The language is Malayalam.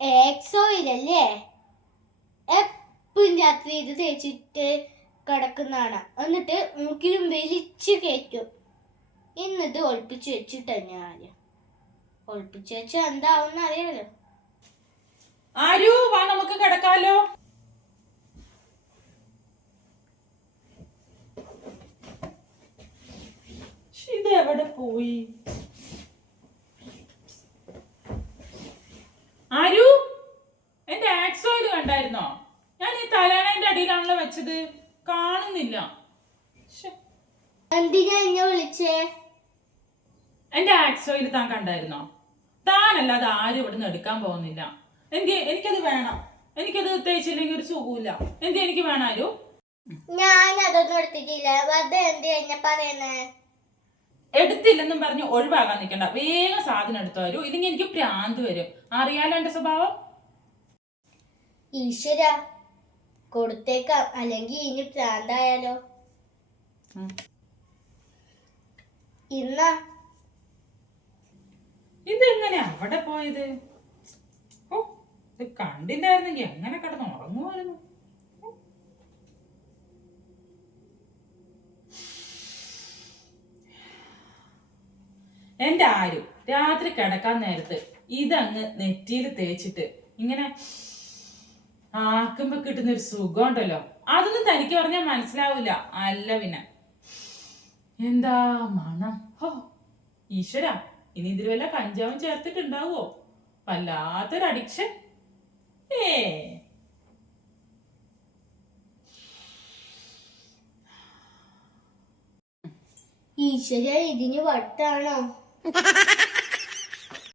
എക്സോയിലല്ലേ എപ്പോഴും രാത്രി ഇത് തേച്ചിട്ട് കിടക്കുന്നതാണ്. എന്നിട്ട് മൂക്കിലും വലിച്ചു കയറ്റും. ഇന്നിത് ഒളിപ്പിച്ച് വെച്ചിട്ട് ഞാൻ ഒളിപ്പിച്ച് വെച്ച എന്താവും അറിയാലോ. ആരു വാ നമുക്ക് കിടക്കാലോ. ഇത് എവിടെ പോയി? ആരു എന്റെ ആക്സ് ഓയിൽ കണ്ടായിരുന്നോ? ഞാൻ ഈ തലേണേന്റെ അടിയിലാണല്ലോ വെച്ചത്, കാണുന്നില്ല. എന്തിനാ എന്നെ വിളിച്ചേ? എന്റെ ആക്സ് ഓയിൽ താൻ കണ്ടായിരുന്നോ? താനല്ലാതെ ആരും ഇവിടുന്ന് എടുക്കാൻ പോകുന്നില്ല. എനിക്കത് വേണം. എനിക്കത് തേച്ചില്ലെങ്കിൽ ഒരു സുഖമില്ല. എനിക്ക് വേണാലോ. ഞാൻ അതൊന്നും എടുത്തിട്ടില്ല. വെറുതെ എന്ത് എന്നെ പറയണേ? എടുത്തില്ലെന്നും പറഞ്ഞ് ഒഴിവാകാൻ നിൽക്കണ്ട. വേഗം സാധനം എടുത്തു വരൂ, ഇല്ലെങ്കിൽ എനിക്ക് ഭ്രാന്ത് വരും. അറിയാലോ എന്റെ സ്വഭാവം. ഈശ്വര, കൊടുത്തേക്കാം, അല്ലെങ്കിൽ ഇനി ഭ്രാന്തായാലോ. ഇതെങ്ങനെ അവിടെ പോയത്? ഓ, ഇത് കണ്ടില്ലായിരുന്നെങ്കിൽ എങ്ങനെ കിടന്ന് ഉറങ്ങുമായിരുന്നു. എന്റെ ആരും രാത്രി കിടക്കാൻ നേരത്ത് ഇതങ്ങ് നെറ്റിയിൽ തേച്ചിട്ട് ഇങ്ങനെ ആക്കുമ്പോ കിട്ടുന്ന ഒരു സുഖം ഉണ്ടല്ലോ, അതൊന്നും തനിക്ക് പറഞ്ഞാൽ മനസ്സിലാവൂല. അല്ല പിന്നെ എന്താ മണം! ഹോ ഈശ്വര, ഇനി ഇതിൽ വല്ല കഞ്ചാവും ചേർത്തിട്ടുണ്ടാവോ? വല്ലാത്തൊരു അഡിക്ഷൻ. ഈശ്വര, ഇതിന് വട്ടാണോ?